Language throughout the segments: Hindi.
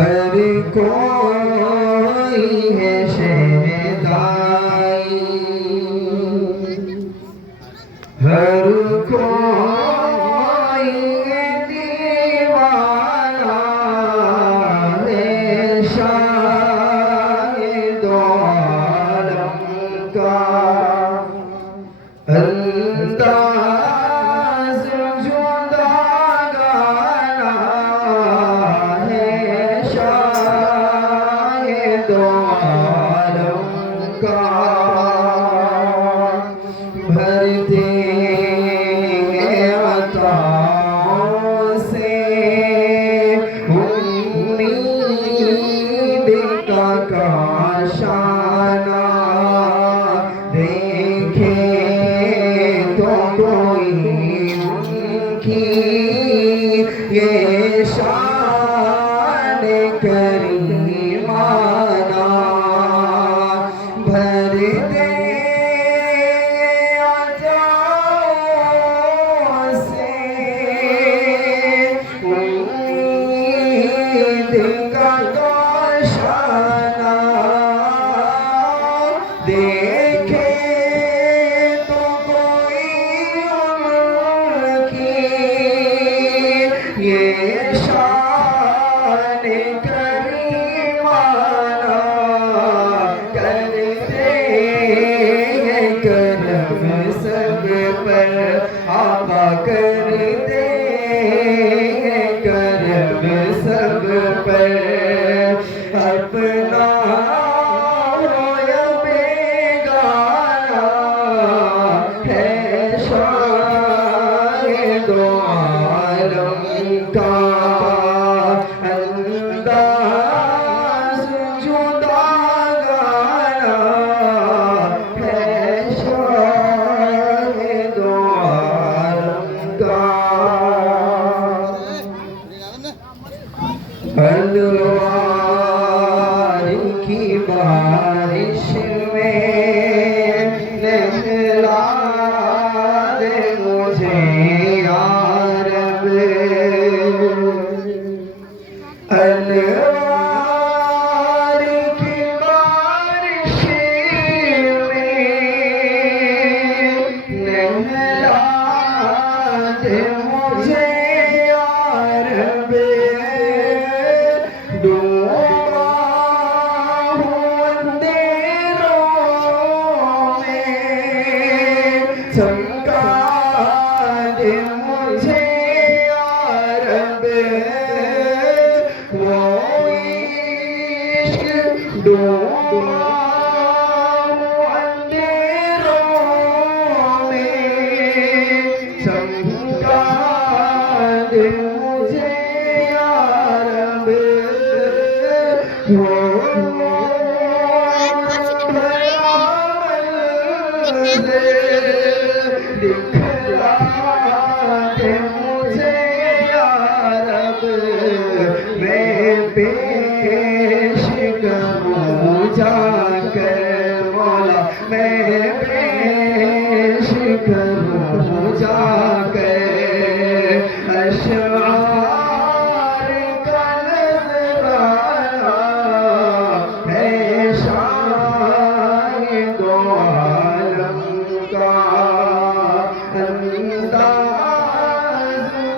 हर कोई है शहदाई, हर कोई है दीवाना है शाहिद आलम का। अंदाज़ जुदा गाना है शाहिद आलम का। भरते हैं अताओं से उम्मीद का काशाना, देखे तो कोई उनकी ये शान करीमाना। भर दे अताओं से उम्मीद का काशाना, देखे तो कोई उनकी ये शान करीमाना। करते हैं करम सब पर आका, करते हैं करम सब पर। अपना हो या बेगाना है शाहिद आलम का। अंदाज़ जुदा गाना है शाहिद आलम का। अलवार की बारिश में नहला दे मुझे या रब। अलवार की बारिश में नहला दे मुझे या रब। डूबा हूँ अंधेरों में, चमका दे मुझे या रब। वो इश्क डूबा हूँ अंधेरों में, चमका दे मुझे या रब। वो दिखला दे मुझे या रब। मैं पेश करूँ जाकर मौला, मैं पेश करूँ जाकर अशआर का नज़राना है शाहिद आलम का। अंदाज़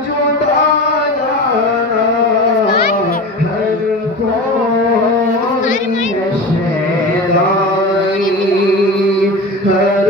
जुदा गाना हर कोई है शहदाई, हर